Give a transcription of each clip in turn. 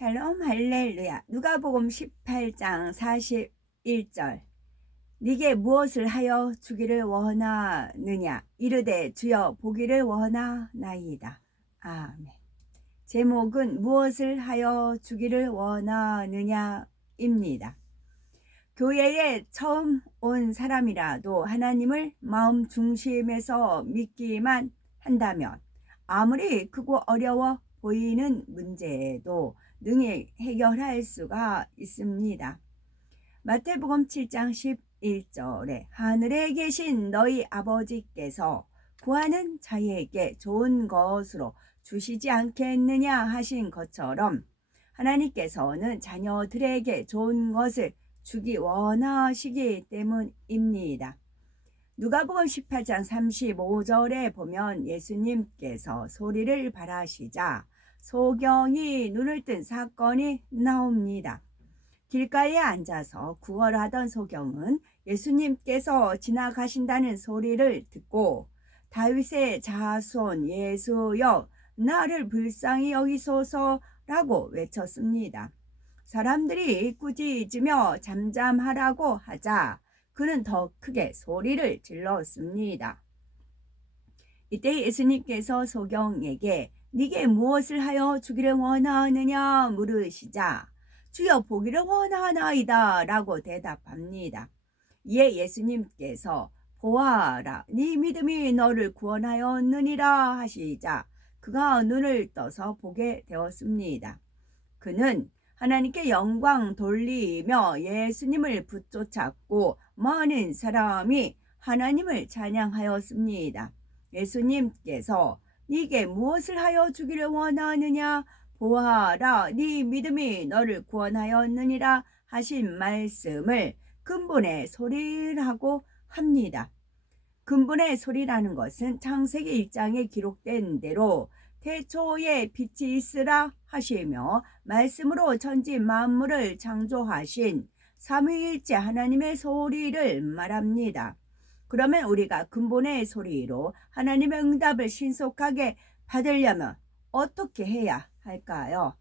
샬롬 할렐루야. 누가복음 18장 41절. 네게 무엇을 하여 주기를 원하느냐 이르되 주여 보기를 원하나이다. 아멘. 제목은 무엇을 하여 주기를 원하느냐입니다. 교회에 처음 온 사람이라도 하나님을 마음 중심에서 믿기만 한다면 아무리 크고 어려워 보이는 문제도 능히 해결할 수가 있습니다. 마태복음 7장 11절에 하늘에 계신 너희 아버지께서 구하는 자에게 좋은 것으로 주시지 않겠느냐 하신 것처럼 하나님께서는 자녀들에게 좋은 것을 주기 원하시기 때문입니다. 누가복음 18장 35절에 보면 예수님께서 소리를 발하시자 소경이 눈을 뜬 사건이 나옵니다. 길가에 앉아서 구걸하던 소경은 예수님께서 지나가신다는 소리를 듣고 다윗의 자손 예수여 나를 불쌍히 여기소서라고 외쳤습니다. 사람들이 꾸짖으며 잠잠하라고 하자 그는 더 크게 소리를 질렀습니다. 이때 예수님께서 소경에게 네게 무엇을 하여 주기를 원하느냐 물으시자 주여 보기를 원하나이다 라고 대답합니다. 이에 예수님께서 보아라 네 믿음이 너를 구원하였느니라 하시자 그가 눈을 떠서 보게 되었습니다. 그는 하나님께 영광 돌리며 예수님을 붙쫓았고 많은 사람이 하나님을 찬양하였습니다. 예수님께서 네게 무엇을 하여 주기를 원하느냐 보아라 네 믿음이 너를 구원하였느니라 하신 말씀을 근본의 소리라고 합니다. 근본의 소리라는 것은 창세기 1장에 기록된 대로 태초에 빛이 있으라 하시며 말씀으로 천지 만물을 창조하신 삼위일체 하나님의 소리를 말합니다. 그러면 우리가 근본의 소리로 하나님의 응답을 신속하게 받으려면 어떻게 해야 할까요?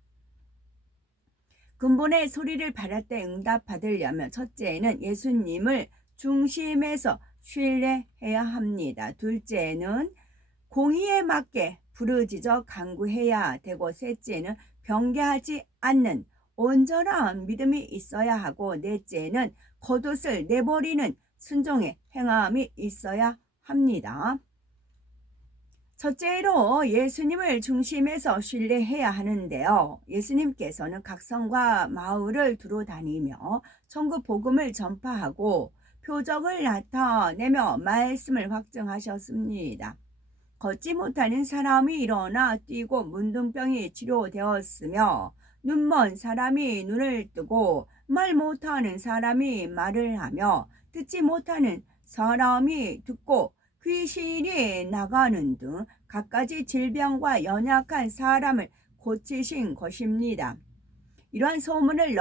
근본의 소리를 받을 때 응답 받으려면 첫째는 예수님을 중심에서 신뢰해야 합니다. 둘째는 공의에 맞게 부르짖어 간구해야 되고 셋째는 변개하지 않는 온전한 믿음이 있어야 하고 넷째는 겉옷을 내버리는 순종의 행함이 있어야 합니다. 첫째로 예수님을 중심에서 신뢰해야 하는데요. 예수님께서는 각 성과 마을을 두루 다니며 천국 복음을 전파하고 표적을 나타내며 말씀을 확증하셨습니다. 걷지 못하는 사람이 일어나 뛰고 문둥병이 치료되었으며 눈먼 사람이 눈을 뜨고 말 못하는 사람이 말을 하며 듣지 못하는 사람이 듣고 귀신이 나가는 등 갖가지 질병과 연약한 사람을 고치신 것입니다. 이러한 소문은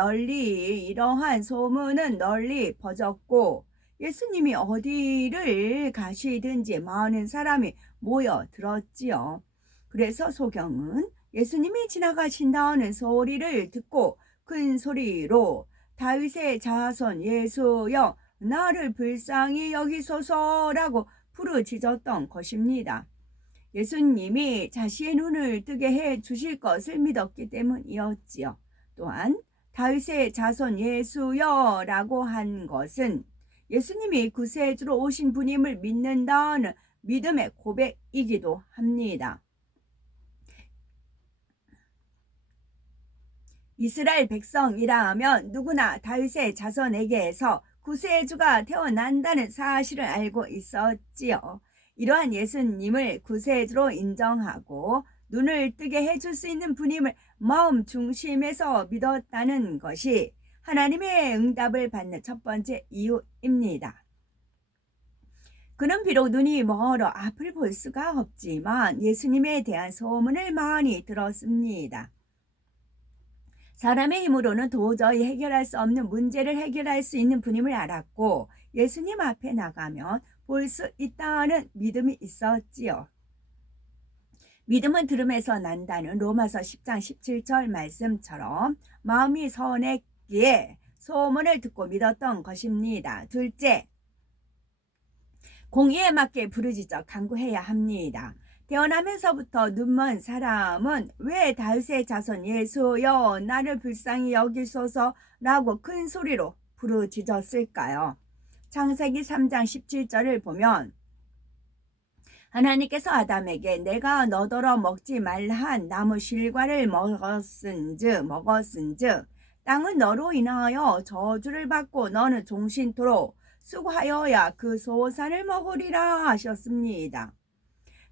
널리 퍼졌고 예수님이 어디를 가시든지 많은 사람이 모여 들었지요. 그래서 소경은 예수님이 지나가신다는 소리를 듣고 큰 소리로 다윗의 자손 예수여 나를 불쌍히 여기소서라고 부르짖었던 것입니다. 예수님이 자신의 눈을 뜨게 해 주실 것을 믿었기 때문이었지요. 또한 다윗의 자손 예수여 라고 한 것은 예수님이 구세주로 오신 분임을 믿는다는 믿음의 고백이기도 합니다. 이스라엘 백성이라면 누구나 다윗의 자손에게서 구세주가 태어난다는 사실을 알고 있었지요. 이러한 예수님을 구세주로 인정하고 눈을 뜨게 해줄 수 있는 분임을 마음 중심에서 믿었다는 것이 하나님의 응답을 받는 첫 번째 이유입니다. 그는 비록 눈이 멀어 앞을 볼 수가 없지만 예수님에 대한 소문을 많이 들었습니다. 사람의 힘으로는 도저히 해결할 수 없는 문제를 해결할 수 있는 분임을 알았고 예수님 앞에 나가면 볼 수 있다는 믿음이 있었지요. 믿음은 들음에서 난다는 로마서 10장 17절 말씀처럼 마음이 선했기에 소문을 듣고 믿었던 것입니다. 둘째, 공의에 맞게 부르짖어 간구해야 합니다. 태어나면서부터 눈먼 사람은 왜 다윗의 자손 예수여 나를 불쌍히 여기소서라고 큰 소리로 부르짖었을까요? 창세기 3장 17절을 보면 하나님께서 아담에게 내가 너더러 먹지 말한 나무 실과를 먹었은즉 땅은 너로 인하여 저주를 받고 너는 종신토록 수고하여야 그 소산을 먹으리라 하셨습니다.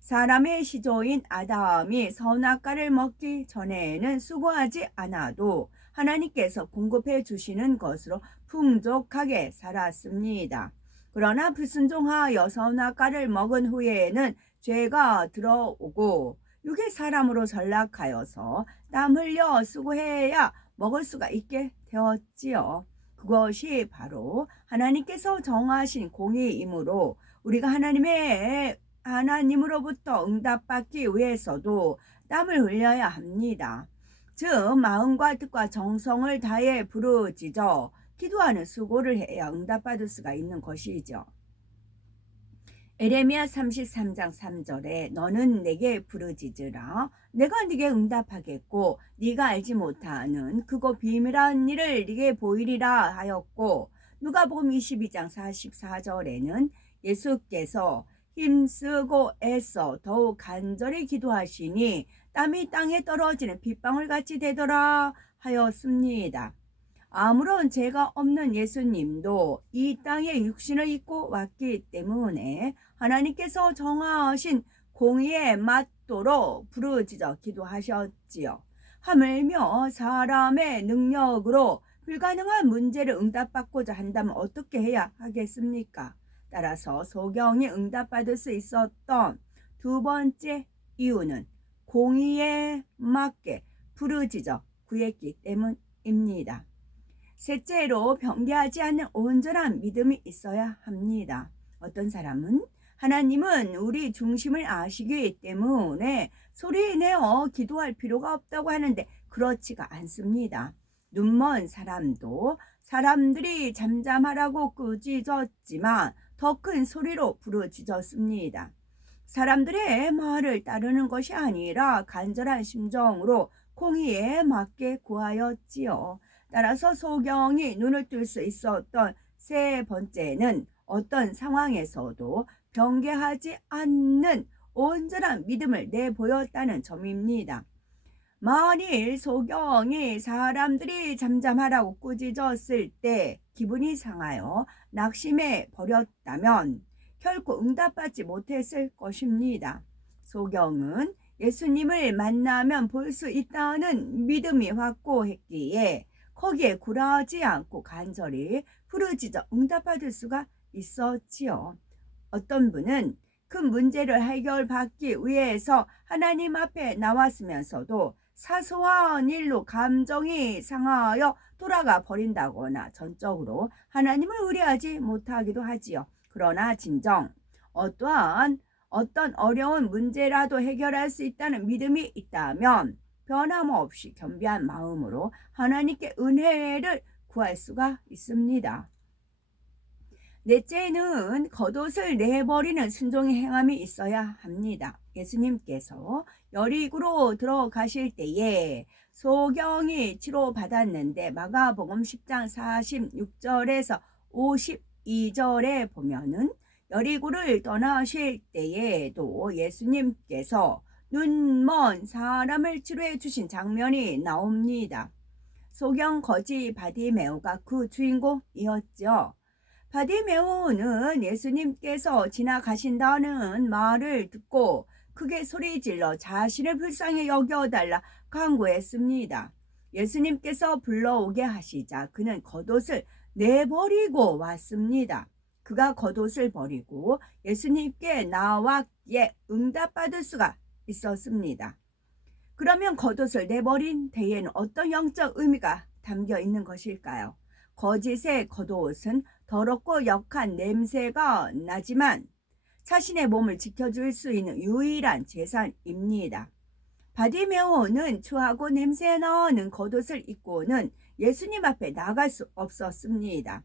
사람의 시조인 아담이 선악과를 먹기 전에는 수고하지 않아도 하나님께서 공급해 주시는 것으로 풍족하게 살았습니다. 그러나 불순종하여 선악과를 먹은 후에는 죄가 들어오고 육의 사람으로 전락하여서 땀 흘려 수고해야 먹을 수가 있게 되었지요. 그것이 바로 하나님께서 정하신 공의이므로 우리가 하나님으로부터 응답받기 위해서도 땀을 흘려야 합니다. 즉 마음과 뜻과 정성을 다해 부르짖어 기도하는 수고를 해야 응답받을 수가 있는 것이죠. 에레미야 33장 3절에 너는 내게 부르짖으라 내가 네게 응답하겠고 네가 알지 못하는 크고 비밀한 일을 네게 보이리라 하였고 누가복음 22장 44절에는 예수께서 힘쓰고 애써 더욱 간절히 기도하시니 땀이 땅에 떨어지는 빗방울같이 되더라 하였습니다. 아무런 죄가 없는 예수님도 이 땅에 육신을 입고 왔기 때문에 하나님께서 정하신 공의에 맞도록 부르짖어 기도하셨지요. 하물며 사람의 능력으로 불가능한 문제를 응답받고자 한다면 어떻게 해야 하겠습니까? 따라서 소경이 응답받을 수 있었던 두 번째 이유는 공의에 맞게 부르짖어 구했기 때문입니다. 셋째로 변개하지 않는 온전한 믿음이 있어야 합니다. 어떤 사람은 하나님은 우리 중심을 아시기 때문에 소리내어 기도할 필요가 없다고 하는데 그렇지가 않습니다. 눈먼 사람도 사람들이 잠잠하라고 꾸짖었지만 더 큰 소리로 부르짖었습니다. 사람들의 말을 따르는 것이 아니라 간절한 심정으로 공의에 맞게 구하였지요. 따라서 소경이 눈을 뜰 수 있었던 세 번째는 어떤 상황에서도 변개하지 않는 온전한 믿음을 내보였다는 점입니다. 만일 소경이 사람들이 잠잠하라고 꾸짖었을 때 기분이 상하여 낙심해 버렸다면 결코 응답받지 못했을 것입니다. 소경은 예수님을 만나면 볼 수 있다는 믿음이 확고했기에 거기에 굴하지 않고 간절히 부르짖어 응답받을 수가 있었지요. 어떤 분은 큰 문제를 해결받기 위해서 하나님 앞에 나왔으면서도 사소한 일로 감정이 상하여 돌아가 버린다거나 전적으로 하나님을 의뢰하지 못하기도 하지요. 그러나 진정 어떤 어려운 문제라도 해결할 수 있다는 믿음이 있다면 변함없이 겸비한 마음으로 하나님께 은혜를 구할 수가 있습니다. 넷째는 겉옷을 내버리는 순종의 행함이 있어야 합니다. 예수님께서 여리고로 들어가실 때에 소경이 치료받았는데 마가복음 10장 46절에서 52절에 보면은 여리고를 떠나실 때에도 예수님께서 눈먼 사람을 치료해 주신 장면이 나옵니다. 소경 거지 바디메오가 그 주인공이었죠. 바디메오는 예수님께서 지나가신다는 말을 듣고 크게 소리질러 자신을 불쌍히 여겨달라 간구했습니다. 예수님께서 불러오게 하시자 그는 겉옷을 내버리고 왔습니다. 그가 겉옷을 버리고 예수님께 나왔기에 응답받을 수가 있었습니다. 그러면 겉옷을 내버린 데에는 어떤 영적 의미가 담겨 있는 것일까요? 거짓의 겉옷은 더럽고 역한 냄새가 나지만 자신의 몸을 지켜줄 수 있는 유일한 재산입니다. 바디메오는 추하고 냄새 나는 겉옷을 입고는 예수님 앞에 나갈 수 없었습니다.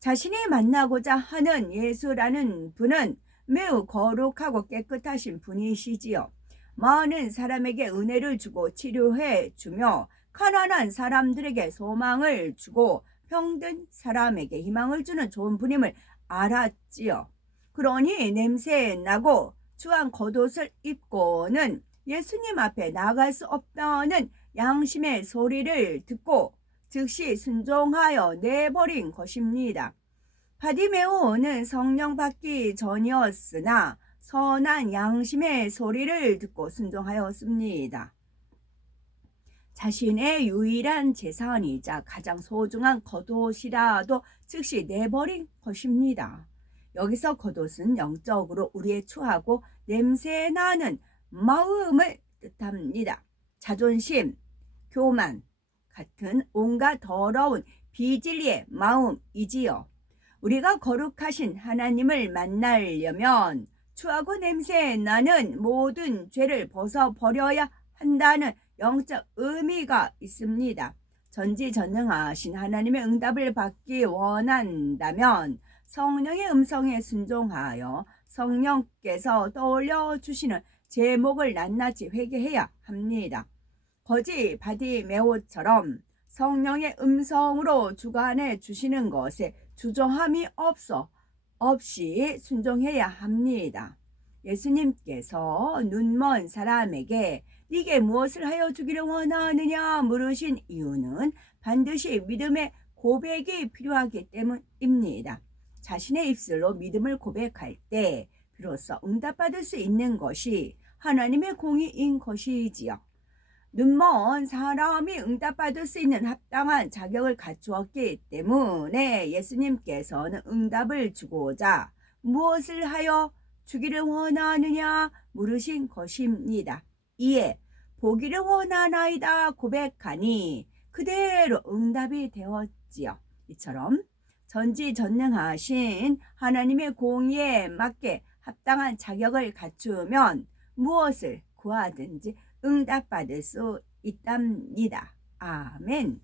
자신이 만나고자 하는 예수라는 분은 매우 거룩하고 깨끗하신 분이시지요. 많은 사람에게 은혜를 주고 치료해 주며 가난한 사람들에게 소망을 주고 병든 사람에게 희망을 주는 좋은 분임을 알았지요. 그러니 냄새 나고 추한 겉옷을 입고는 예수님 앞에 나갈 수 없다는 양심의 소리를 듣고 즉시 순종하여 내버린 것입니다. 바디메오는 성령 받기 전이었으나 선한 양심의 소리를 듣고 순종하였습니다. 자신의 유일한 재산이자 가장 소중한 겉옷이라도 즉시 내버린 것입니다. 여기서 겉옷은 영적으로 우리의 추하고 냄새나는 마음을 뜻합니다. 자존심, 교만 같은 온갖 더러운 비진리의 마음이지요. 우리가 거룩하신 하나님을 만나려면 추하고 냄새 나는 모든 죄를 벗어버려야 한다는 영적 의미가 있습니다. 전지전능하신 하나님의 응답을 받기 원한다면 성령의 음성에 순종하여 성령께서 떠올려 주시는 제목을 낱낱이 회개해야 합니다. 거지 바디메오처럼 성령의 음성으로 주관해 주시는 것에 주저함이 없이 순종해야 합니다. 예수님께서 눈먼 사람에게 네게 무엇을 하여 주기를 원하느냐 물으신 이유는 반드시 믿음의 고백이 필요하기 때문입니다. 자신의 입술로 믿음을 고백할 때 비로소 응답받을 수 있는 것이 하나님의 공의인 것이지요. 눈먼 사람이 응답받을 수 있는 합당한 자격을 갖추었기 때문에 예수님께서는 응답을 주고자 무엇을 하여 주기를 원하느냐 물으신 것입니다. 이에 보기를 원하나이다 고백하니 그대로 응답이 되었지요. 이처럼 전지전능하신 하나님의 공의에 맞게 합당한 자격을 갖추면 무엇을 구하든지 응답받을 수 있답니다. 아멘.